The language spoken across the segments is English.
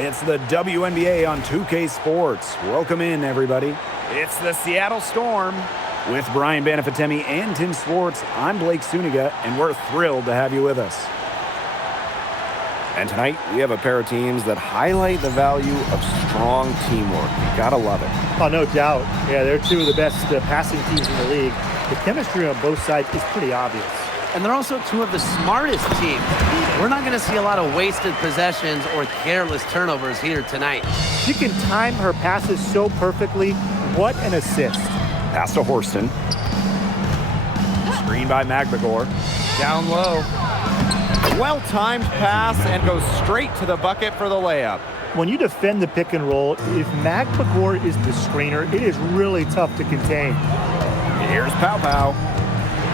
It's the WNBA on 2K Sports. Welcome in, everybody. It's the Seattle Storm. With Brian Banafitemi and Tim Swartz, I'm Blake Suniga, and we're thrilled to have you with us. And tonight, we have a pair of teams that highlight the value of strong teamwork. You gotta love it. Oh, no doubt. Yeah, they're two of the best passing teams in the league. The chemistry on both sides is pretty obvious. And they're also two of the smartest teams. We're not going to see a lot of wasted possessions or careless turnovers here tonight. She can time her passes so perfectly. What an assist. Pass to Horston. Screen by Magbagor. Down low. Well-timed pass and goes straight to the bucket for the layup. When you defend the pick and roll, if Magbagor is the screener, it is really tough to contain. Here's Pow Pow.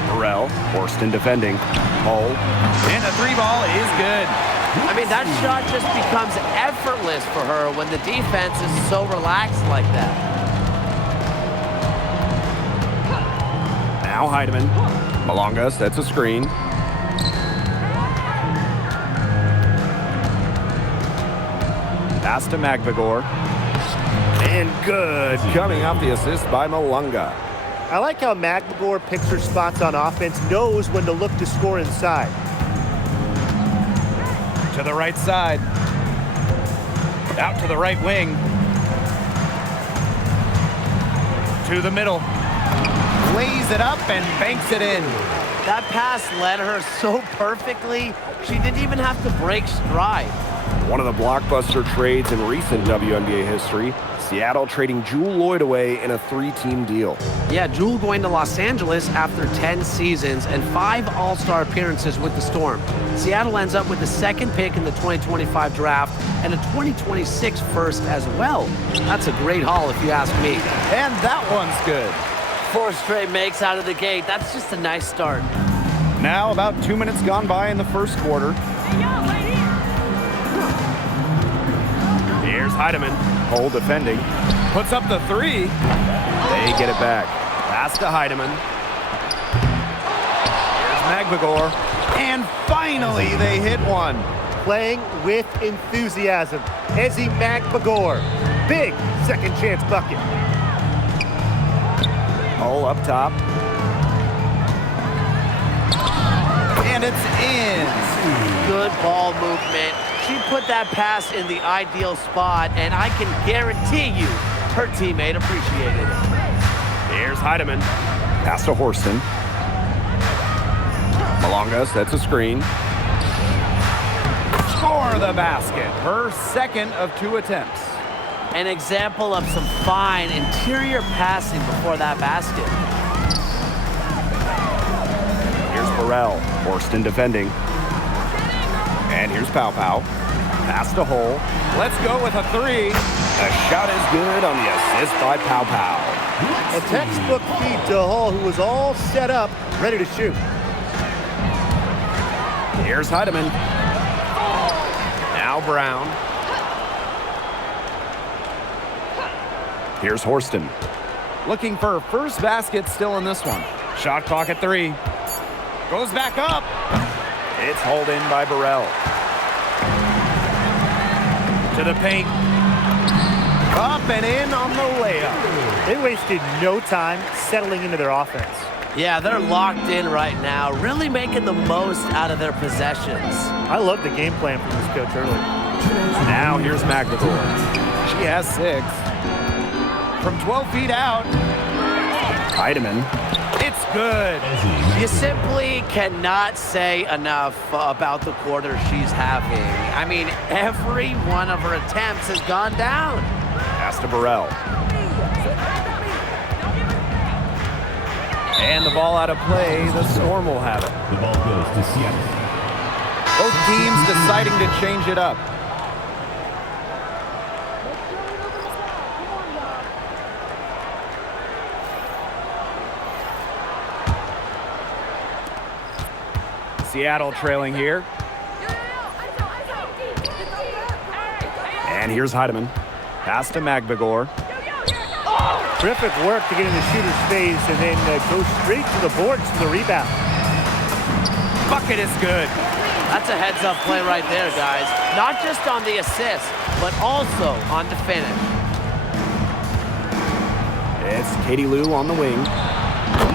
Burrell, Horston defending. Hull. And the three ball is good. I mean, that shot just becomes effortless for her when the defense is so relaxed like that. Now Heidemann. Malonga sets a screen. Pass to Magbagor. And good. Coming off the assist by Malonga. I like how Magbagor picks her spots on offense, knows when to look to score inside. To the right side. Out to the right wing. To the middle. Lays it up and banks it in. That pass led her so perfectly, she didn't even have to break stride. One of the blockbuster trades in recent WNBA history, Seattle trading Jewel Lloyd away in a 3-team deal. Yeah, Jewel going to Los Angeles after 10 seasons and 5 All-Star appearances with the Storm. Seattle ends up with the second pick in the 2025 draft and a 2026 first as well. That's a great haul if you ask me. And that one's good. 4 straight makes out of the gate. That's just a nice start. Now about 2 minutes gone by in the first quarter. Here's Heidemann. Hull defending. Puts up the three. They get it back. Pass to Heidemann. Here's Magbagor. And finally they hit one. Playing with enthusiasm. Ezzy Magbagor. Big second chance bucket. Hull up top. And it's in. Good ball movement. She put that pass in the ideal spot, and I can guarantee you her teammate appreciated it. Here's Heidemann. Pass to Horston. Malonga sets a screen. Score the basket. Her second of 2 attempts. An example of some fine interior passing before that basket. Here's Burrell. Horston defending. And here's Pow Pow. Pass to Hull. Let's go with a three. The shot is good on the assist by Pow Pow. A textbook feed to Hull, who was all set up, ready to shoot. Here's Heidemann. Now Brown. Here's Horston. Looking for her first basket still in this one. Shot clock at 3. Goes back up. It's hauled in by Burrell. To the paint. Up and in on the layup. They wasted no time settling into their offense. Yeah, they're locked in right now, really making the most out of their possessions. I love the game plan from this coach early. Now here's Magbagor. She has 6. From 12 feet out. Heidemann. It's good. You simply cannot say enough about the quarter she's having. I mean, every one of her attempts has gone down. Pass to Burrell. And the ball out of play. The Storm will have it. The ball goes to Seattle. Both teams deciding to change it up. Seattle trailing here. And here's Heidemann. Pass to Magbagor. Terrific work to get in the shooter's face and then go straight to the boards for the rebound. Bucket is good. That's a heads-up play right there, guys. Not just on the assist, but also on to finish. It's Katie Lou on the wing.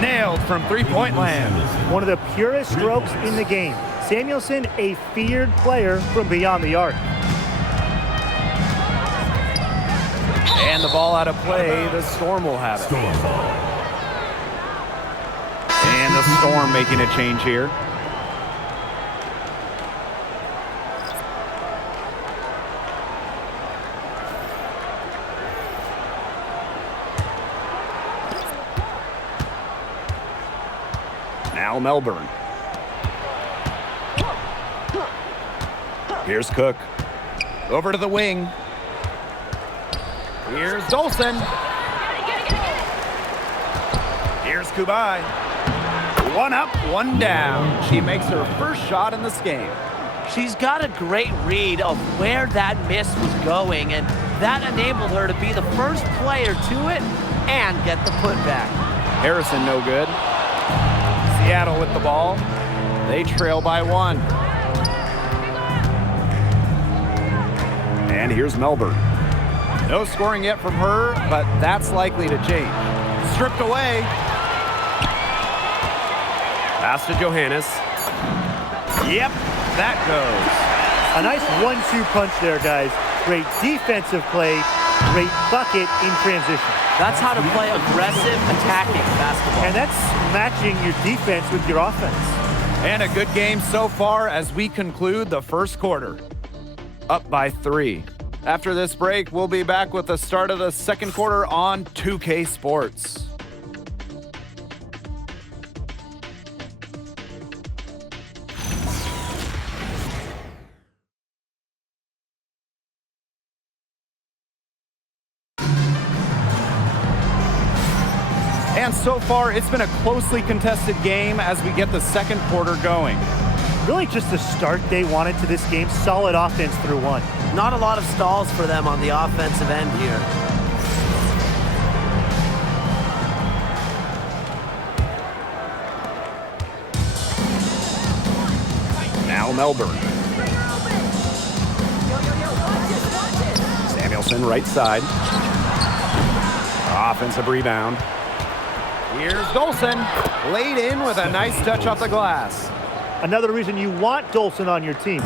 Nailed from three-point land. One of the purest strokes in the game. Samuelson, a feared player from beyond the arc. And the ball out of play. The Storm will have it. And the Storm making a change here. Now Melbourne. Here's Cook. Over to the wing. Here's Dolson. Here's Kubai. One up, one down. She makes her first shot in this game. She's got a great read of where that miss was going, and that enabled her to be the first player to it and get the putback. Harrison no good. Seattle with the ball. They trail by one. And here's Melbourne. No scoring yet from her, but that's likely to change. Stripped away. Pass to Johannes. Yep, that goes. A nice 1-2 punch there, guys. Great defensive play, great bucket in transition. That's how to play aggressive, attacking basketball. And that's matching your defense with your offense. And a good game so far as we conclude the first quarter. Up by 3. After this break, we'll be back with the start of the second quarter on 2K Sports. And so far, it's been a closely contested game as we get the second quarter going. Really just the start they wanted to this game. Solid offense through one. Not a lot of stalls for them on the offensive end here. Now Melbourne. Samuelson right side. Offensive rebound. Here's Dolson. Laid in with a nice touch off the glass. Another reason you want Dolson on your team.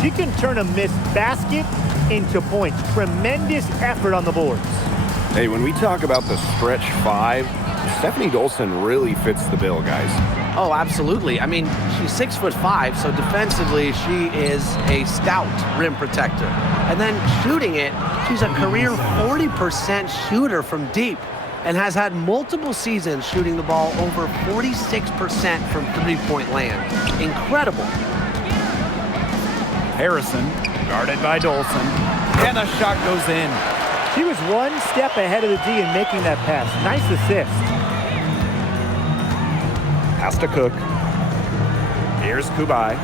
She can turn a missed basket into points. Tremendous effort on the boards. Hey, when we talk about the stretch 5, Stephanie Dolson really fits the bill, guys. Oh, absolutely. I mean, she's 6'5", so defensively she is a stout rim protector. And then shooting it, she's a career 40% shooter from deep and has had multiple seasons shooting the ball over 46% from three-point land. Incredible. Harrison, guarded by Dolson, and the shot goes in. She was one step ahead of the D in making that pass. Nice assist. Pass to Cook. Here's Kubai.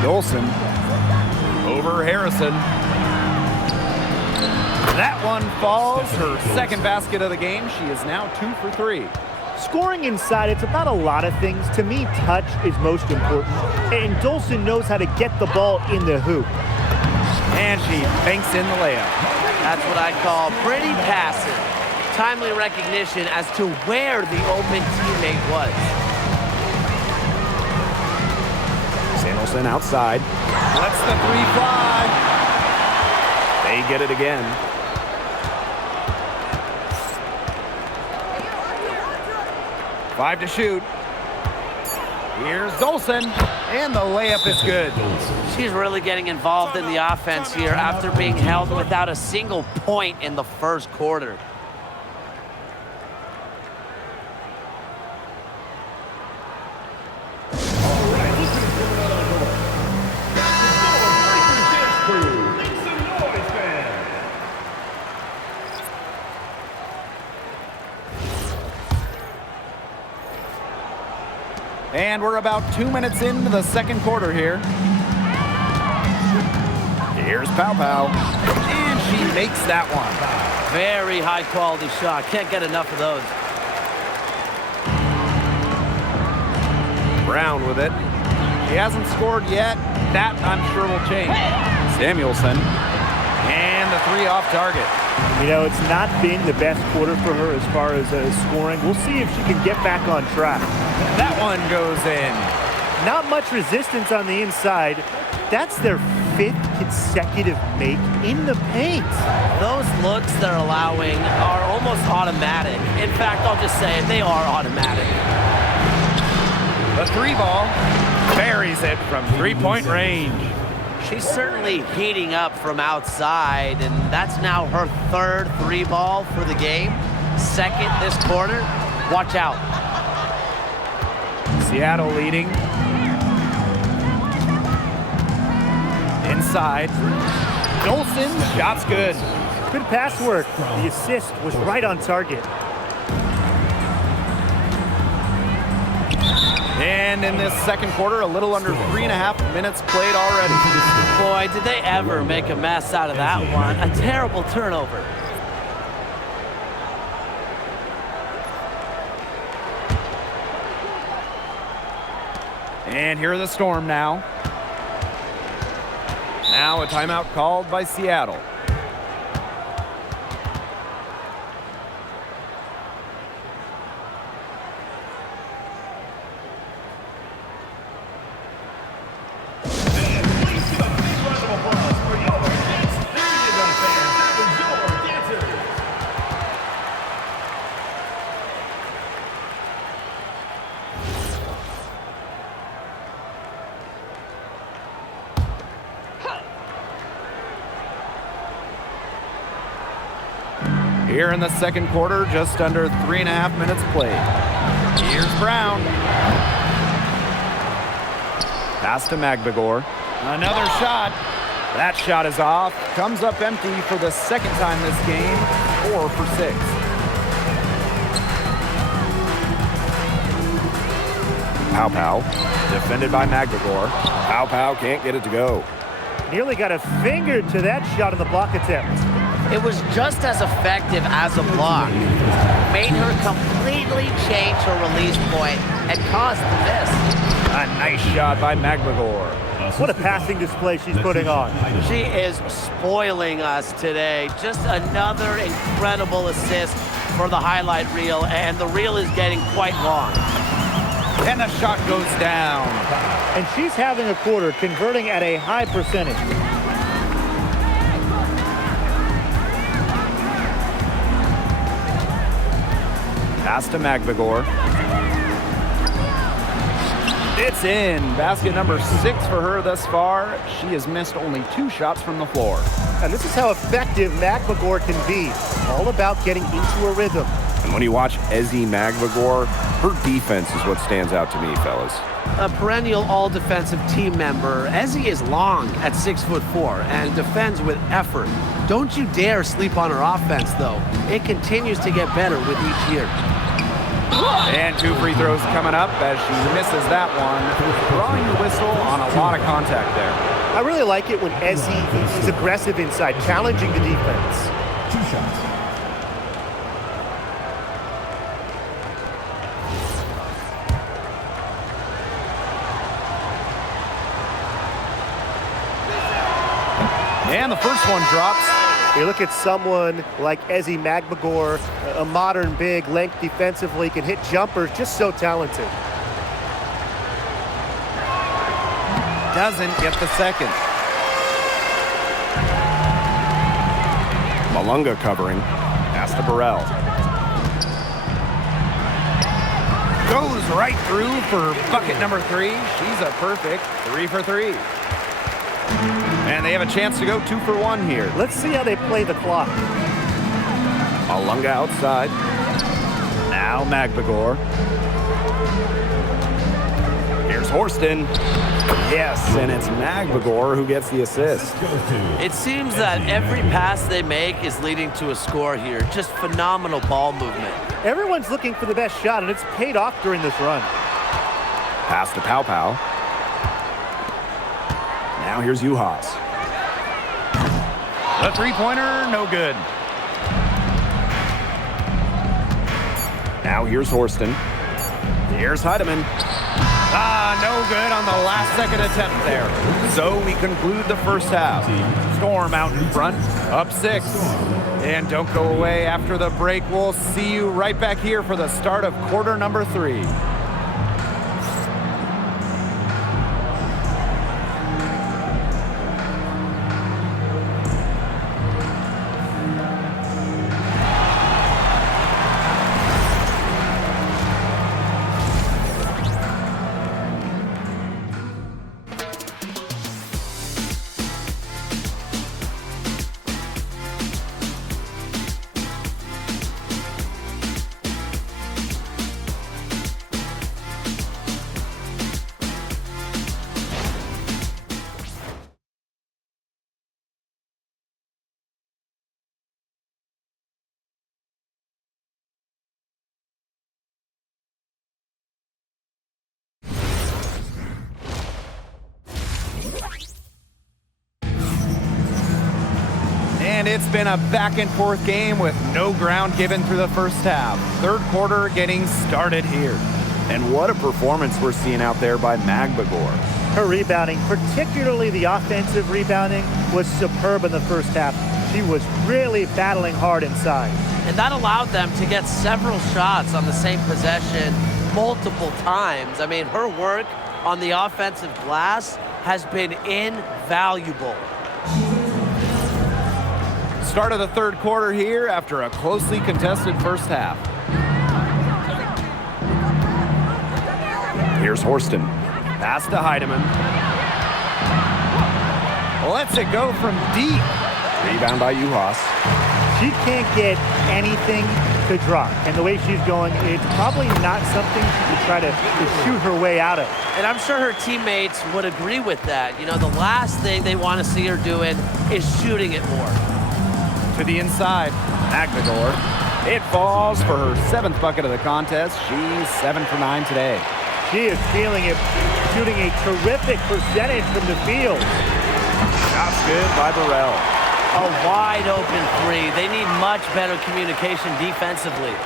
Dolson over Harrison. That one falls. Her second basket of the game. She is now 2 for 3. Scoring inside, it's about a lot of things. To me, touch is most important. And Dolson knows how to get the ball in the hoop. And she banks in the layup. That's what I call pretty passive. Timely recognition as to where the open teammate was. Samuelson outside. Lets the 3 fly. They get it again. Five to shoot. Here's Dolson, and the layup is good. She's really getting involved in the offense here after being held without a single point in the first quarter. And we're about 2 minutes into the second quarter here. Here's Pow Pow. And she makes that one. Very high quality shot. Can't get enough of those. Brown with it. She hasn't scored yet. That, I'm sure, will change. Samuelson. And the three off target. You know, it's not been the best quarter for her as far as scoring. We'll see if she can get back on track. That one goes in. Not much resistance on the inside. That's their 5th consecutive make in the paint. Those looks they're allowing are almost automatic. In fact, I'll just say it, they are automatic. The three ball buries it from three-point range. She's certainly heating up from outside, and that's now her 3rd three ball for the game. 2nd this quarter. Watch out. Seattle leading. Inside. Dolson, shot's good. Good pass work. The assist was right on target. And in this second quarter, a little under 3.5 minutes played already. Boy, did they ever make a mess out of that one. A terrible turnover. And here are the Storm now. Now a timeout called by Seattle. Here in the second quarter, just under 3.5 minutes played. Here's Brown. Pass to Magbagor. Another shot. That shot is off. Comes up empty for the second time this game. 4 for 6. Pow. Defended by Magbagor. Pow can't get it to go. Nearly got a finger to that shot on the block attempt. It was just as effective as a block. Made her completely change her release point and caused the miss. A nice shot by Magbagor. What a passing display she's putting on. She is spoiling us today. Just another incredible assist for the highlight reel, and the reel is getting quite long. And the shot goes down. And she's having a quarter, converting at a high percentage. Pass to Magbagor. It's in. Basket number 6 for her thus far. She has missed only 2 shots from the floor. And this is how effective Magbagor can be. All about getting into a rhythm. And when you watch Ezzie Magbagor, her defense is what stands out to me, fellas. A perennial all-defensive team member, Ezzie is long at 6'4" and defends with effort. Don't you dare sleep on her offense, though. It continues to get better with each year. And 2 free throws coming up as she misses that one. Drawing the whistle on a lot of contact there. I really like it when Ezzie is aggressive inside, challenging the defense. 2 shots. And the first one drops. You look at someone like Ezzie Magbagor, a modern big, length defensively, can hit jumpers, just so talented. Doesn't get the second. Malunga covering. Pass to Burrell. Goes right through for bucket number 3. She's a perfect 3 for 3. And they have a chance to go 2 for 1 here. Let's see how they play the clock. Malunga outside. Now Magbagor. Here's Horston. Yes, and it's Magbagor who gets the assist. It seems that every pass they make is leading to a score here. Just phenomenal ball movement. Everyone's looking for the best shot, and it's paid off during this run. Pass to Pow. Now here's Uhas. The three-pointer, no good. Now here's Horston. Here's Heidemann. No good on the last second attempt there. So we conclude the first half. Storm out in front, up 6. And don't go away after the break. We'll see you right back here for the start of quarter number 3. And it's been a back-and-forth game with no ground given through the first half. Third quarter getting started here. And what a performance we're seeing out there by Magbagor. Her rebounding, particularly the offensive rebounding, was superb in the first half. She was really battling hard inside. And that allowed them to get several shots on the same possession multiple times. I mean, her work on the offensive glass has been invaluable. Start of the third quarter here after a closely contested first half. Here's Horston. Pass to Heidemann. Lets it go from deep. Rebound by Uhas. She can't get anything to drop. And the way she's going, it's probably not something she could try to shoot her way out of. And I'm sure her teammates would agree with that. You know, the last thing they want to see her doing is shooting it more. To the inside, Magbagor. It falls for her 7th bucket of the contest. She's 7 for 9 today. She is feeling it, shooting a terrific percentage from the field. Shot's good by Burrell. A wide open 3. They need much better communication defensively.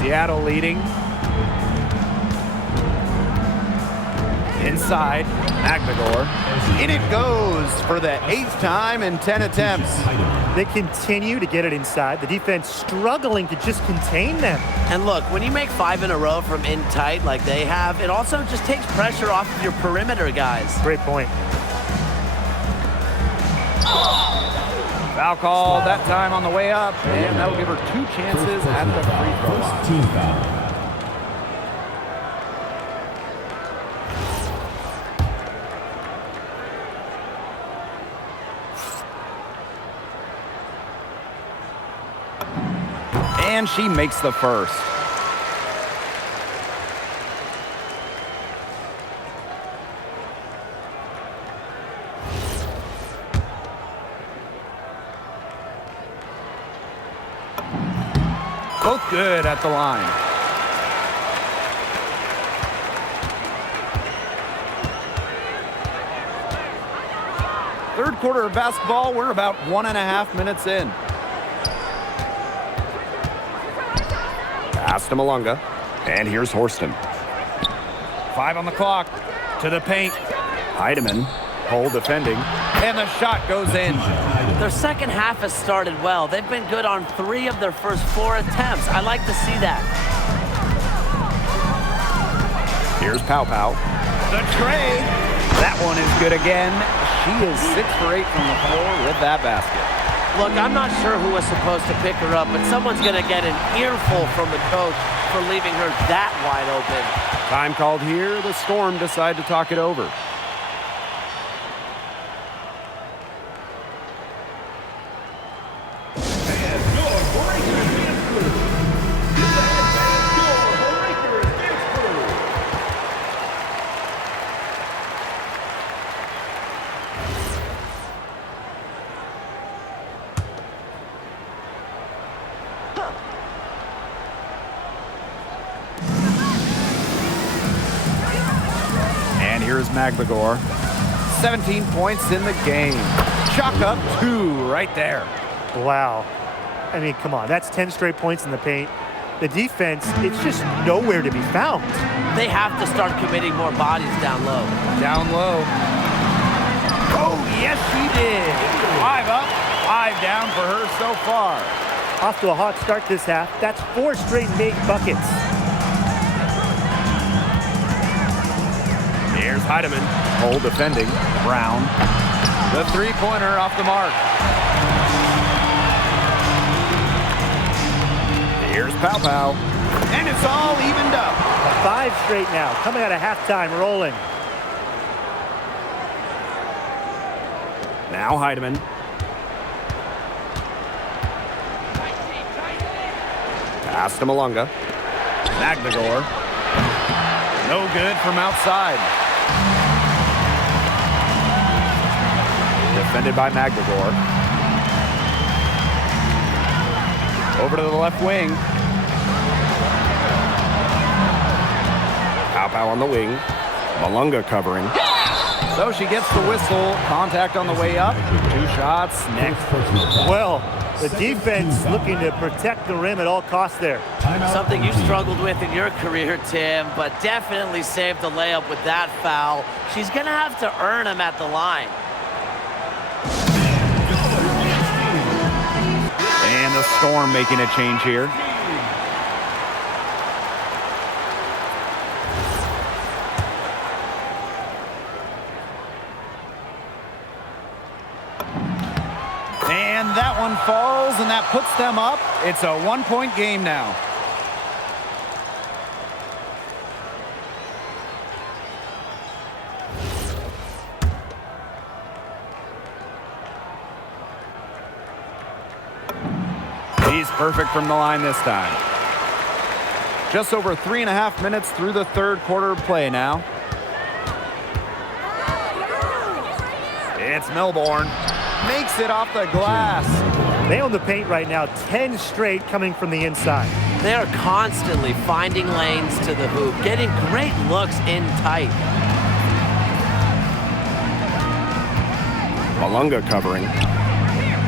Seattle leading. Inside, Magbagor. In it goes for the 8th time in 10 attempts. They continue to get it inside. The defense struggling to just contain them. And look, when you make 5 in a row from in tight like they have, it also just takes pressure off of your perimeter guys. Great point. Foul call that time on the way up, and that'll give her 2 chances at the free throw line. Team foul. And she makes the first. Both good at the line. Third quarter of basketball, we're about 1.5 minutes in. Pass to Malunga. And here's Horston. 5 on the clock. To the paint. Heidemann. Hole defending. And the shot goes in. Their second half has started well. They've been good on 3 of their first 4 attempts. I like to see that. Here's Pow Pow. The tray. That one is good again. She is 6 for 8 from the floor with that basket. Look, I'm not sure who was supposed to pick her up, but someone's going to get an earful from the coach for leaving her that wide open. Time called here. The Storm decide to talk it over. Here's Magbagor. 17 points in the game. Chalk up 2 right there. Wow. I mean, come on. That's 10 straight points in the paint. The defense, it's just nowhere to be found. They have to start committing more bodies down low. Down low. Oh, yes, she did. 5 up, 5 down for her so far. Off to a hot start this half. That's 4 straight made buckets. Here's Heidemann. Hole defending. Brown. The three-pointer off the mark. Here's Pow Pow. And it's all evened up. 5 straight now. Coming out of halftime, rolling. Now Heidemann. Pass to Malunga. Magnagor. No good from outside. Defended by Magnagor. Over to the left wing. Pow Pow on the wing. Malunga covering. So she gets the whistle. Contact on the way up. 2 shots. Next. Well, the defense looking to protect the rim at all costs there. Something you struggled with in your career, Tim, but definitely saved the layup with that foul. She's going to have to earn him at the line. And the Storm making a change here. And that one falls, and that puts them up. It's a 1-point game now. He's perfect from the line this time. Just over 3.5 minutes through the third quarter of play now. It's Melbourne. Makes it off the glass. They own the paint right now, 10 straight coming from the inside. They are constantly finding lanes to the hoop, getting great looks in tight. Malunga covering.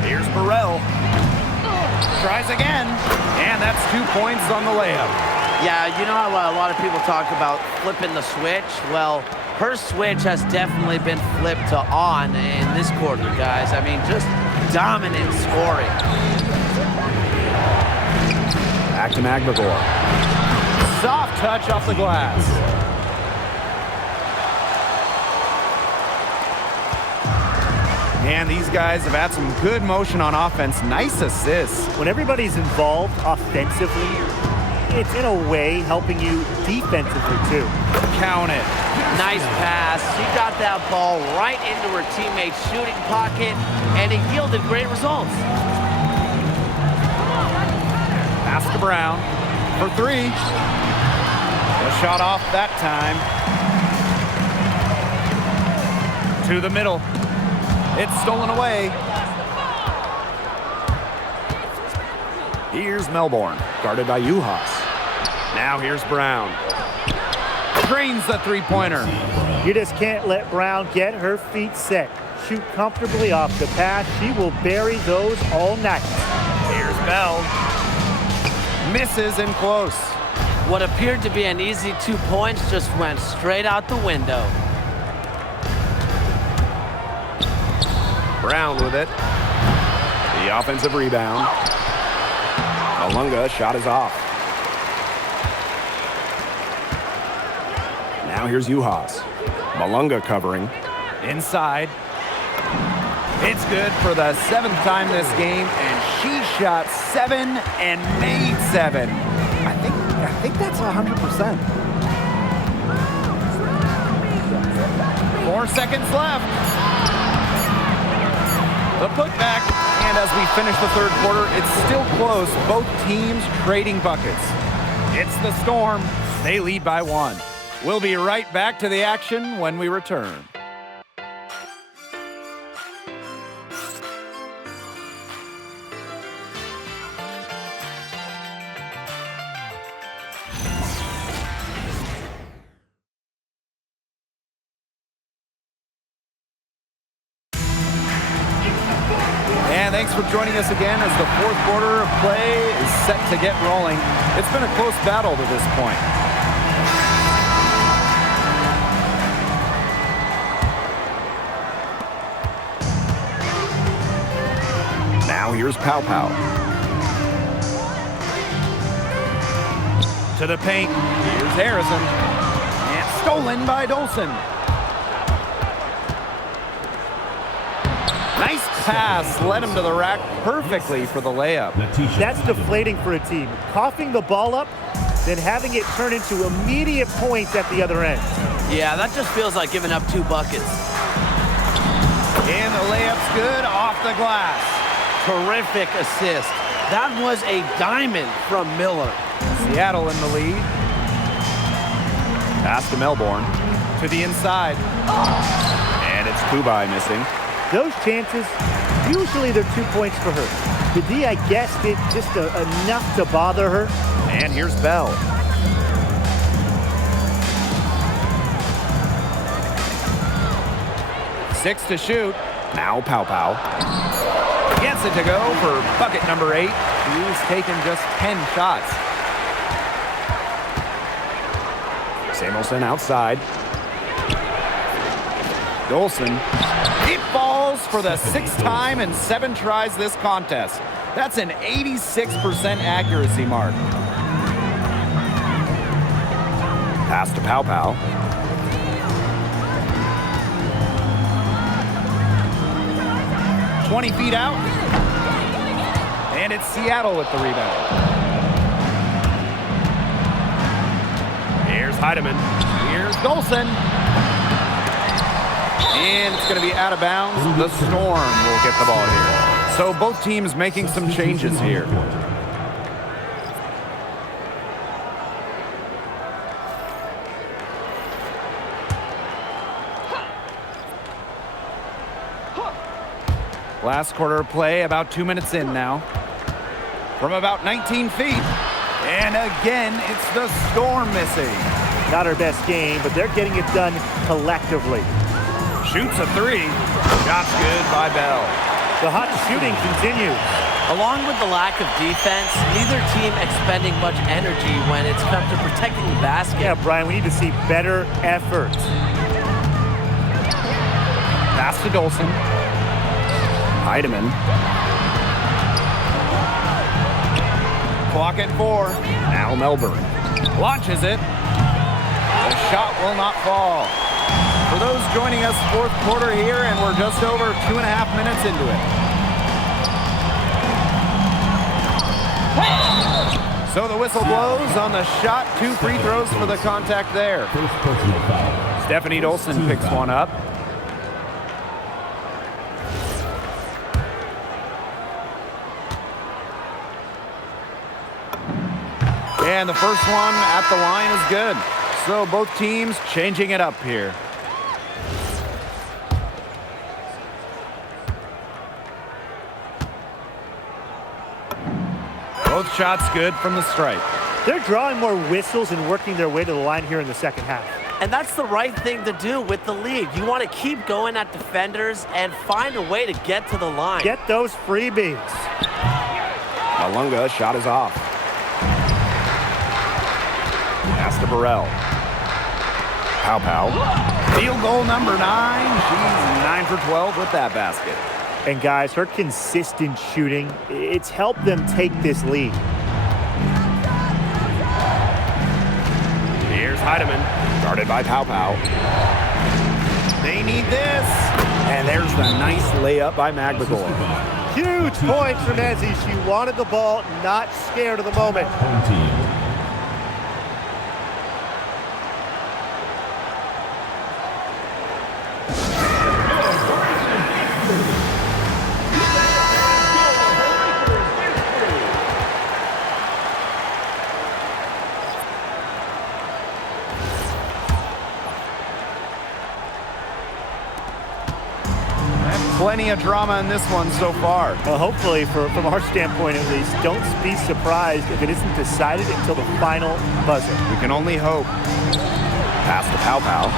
Here's Burrell. Tries again. And that's 2 points on the layup. Yeah, you know how a lot of people talk about flipping the switch? Well, her switch has definitely been flipped to on in this quarter, guys. I mean, just dominant scoring. Back to Magnagor. Soft touch off the glass. And these guys have had some good motion on offense. Nice assists. When everybody's involved offensively, it's in a way helping you defensively too. Count it. Nice pass. She got that ball right into her teammate's shooting pocket, and it yielded great results. Pass to Brown for 3. The shot off that time. To the middle. It's stolen away. Here's Melbourne, guarded by Uhas. Now here's Brown. Drains the three-pointer. You just can't let Brown get her feet set. Shoot comfortably off the pass. She will bury those all night. Here's Bell. Misses in close. What appeared to be an easy 2 points just went straight out the window. Brown with it. The offensive rebound. Malunga shot is off. Now here's Uhas. Malunga covering. Inside. It's good for the 7th time this game, and she shot 7 and made 7. I think that's 100%. 4 seconds left. The putback, and as we finish the third quarter, it's still close. Both teams trading buckets. It's the Storm. They lead by 1. We'll be right back to the action when we return. And thanks for joining us again as the fourth quarter of play is set to get rolling. It's been a close battle to this point. Now here's Pow Pow. To the paint. Here's Harrison. And stolen by Dolson. Nice pass. Led him to the rack perfectly for the layup. That's deflating for a team. Coughing the ball up, then having it turn into immediate points at the other end. Yeah, that just feels like giving up 2 buckets. And the layup's good off the glass. Terrific assist. That was a diamond from Miller. Seattle in the lead. Pass to Melbourne. To the inside. And it's Kubai missing. Those chances, usually they're 2 points for her. The D, I guess, did just enough to bother her. And here's Bell. Six to shoot. Now Pow Pow. Gets it to go for bucket number 8. He's taken just 10 shots. Samuelson outside. Dolson. It falls for the 6th time in 7 tries this contest. That's an 86% accuracy mark. Pass to Pow Pow. "20 feet out. And it's Seattle with the rebound. Here's Heidemann. Here's Dolson. And it's going to be out of bounds. The Storm will get the ball here. So both teams making some changes here. Last quarter of play, about 2 minutes in now. From about 19 feet. And again, it's the Storm missing. Not her best game, but they're getting it done collectively. Shoots a 3. Shot's good by Bell. The hot shooting continues. Along with the lack of defense, neither team expending much energy when it's come to protecting the basket. Yeah, Brian, we need to see better effort. Pass to Dolson. Heidemann. Clock at 4. Now Melbourne. Launches it. The shot will not fall. For those joining us, fourth quarter here, and we're just over 2.5 minutes into it. So the whistle blows on the shot. 2 free throws for the contact there. Stephanie Dolson picks one up. And the first one at the line is good. So both teams changing it up here. Both shots good from the stripe. They're drawing more whistles and working their way to the line here in the second half. And that's the right thing to do with the lead. You want to keep going at defenders and find a way to get to the line. Get those freebies. Malunga shot is off. Pass to Burrell. Pow Pow. Field goal number 9. She's 9 for 12 with that basket. And guys, her consistent shooting, it's helped them take this lead. Here's Heidemann. Guarded by Pow Pow. They need this. And there's the nice layup by Magdagor. Huge points from Ezzy. She wanted the ball, not scared of the moment. Plenty of drama in this one so far. Well, hopefully, from our standpoint at least, don't be surprised if it isn't decided until the final buzzer. We can only hope. Pass to Pow Pow.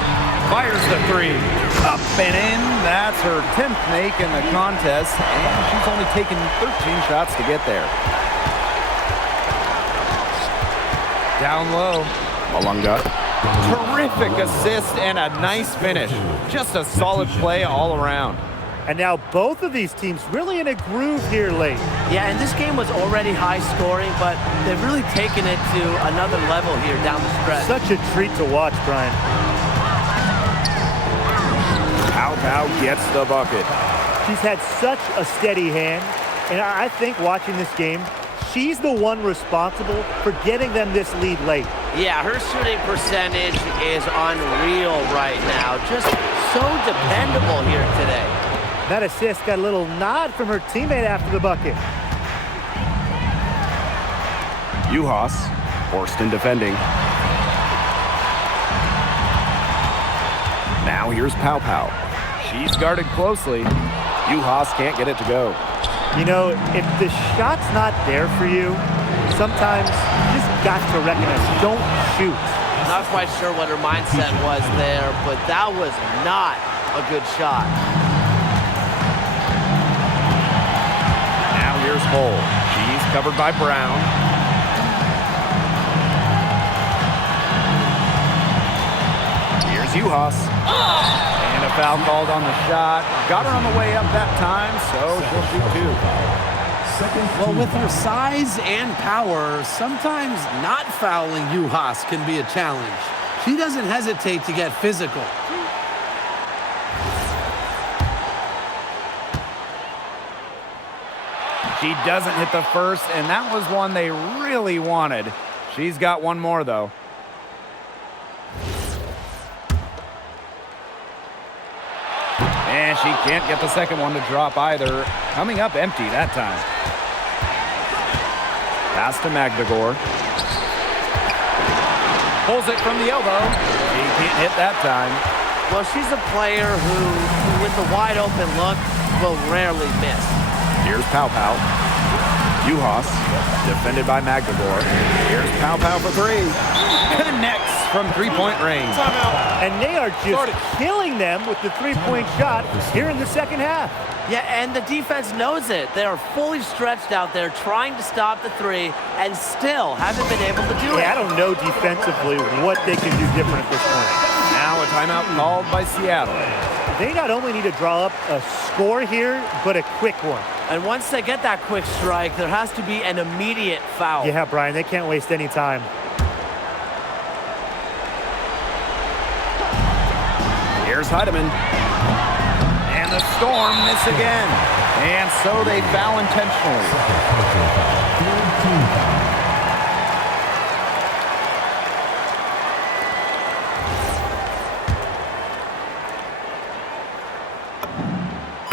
Fires the 3. Up and in. That's her 10th make in the contest, and she's only taken 13 shots to get there. Down low. Malunga. Terrific assist and a nice finish. Just a solid play all around. And now both of these teams really in a groove here late. Yeah, and this game was already high scoring, but they've really taken it to another level here down the stretch. Such a treat to watch, Brian. Pow gets the bucket. She's had such a steady hand, and I think watching this game, she's the one responsible for getting them this lead late. Yeah, her shooting percentage is unreal right now. Just so dependable here today. That assist got a little nod from her teammate after the bucket. Uhas forced in defending. Now here's Pow. She's guarded closely. Uhas can't get it to go. You know, if the shot's not there for you, sometimes you just got to recognize, don't shoot. Not quite sure what her mindset was there, but that was not a good shot. Now here's Hull. She's covered by Brown. Here's Uhas. And a foul called on the shot. Got her on the way up that time, so she'll shoot two. Well, with her size and power, sometimes not fouling Uhas can be a challenge. She doesn't hesitate to get physical. She doesn't hit the first, and that was one they really wanted. She's got one more, though. And she can't get the second one to drop either. Coming up empty that time. Pass to Magdagor. Pulls it from the elbow. She can't hit that time. Well, she's a player who with the wide open look, will rarely miss. Here's Pow. Uhas, defended by Magdagor. Here's Pow for three. Connects from three-point range. And they are just killing them with the three-point shot here in the second half. Yeah, and the defense knows it. They are fully stretched out there trying to stop the three and still haven't been able to do it. Yeah, I don't know defensively what they can do different at this point. Now a timeout called by Seattle. They not only need to draw up a score here, but a quick one. And once they get that quick strike, there has to be an immediate foul. Yeah, Brian, they can't waste any time. Here's Heidemann. And the Storm miss again. And so they foul intentionally.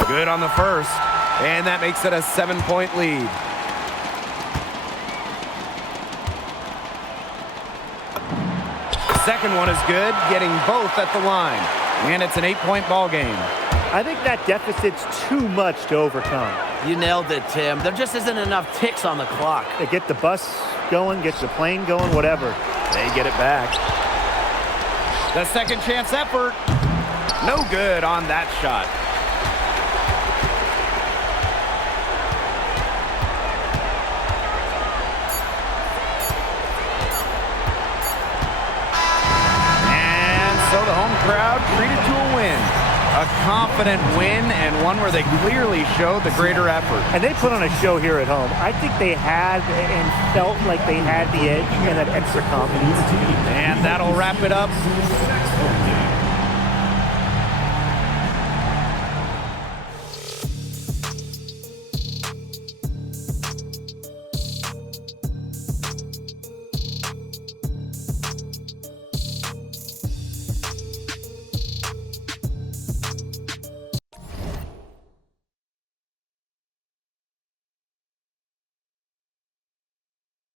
Good on the first. And that makes it a 7-point lead. Second one is good, getting both at the line. And it's an 8-point ball game. I think that deficit's too much to overcome. You nailed it, Tim. There just isn't enough ticks on the clock. They get the bus going, get the plane going, whatever. They get it back. The second chance effort. No good on that shot. So the home crowd treated to a win. A confident win and one where they clearly showed the greater effort. And they put on a show here at home. I think they had and felt like they had the edge and that extra confidence. And that'll wrap it up.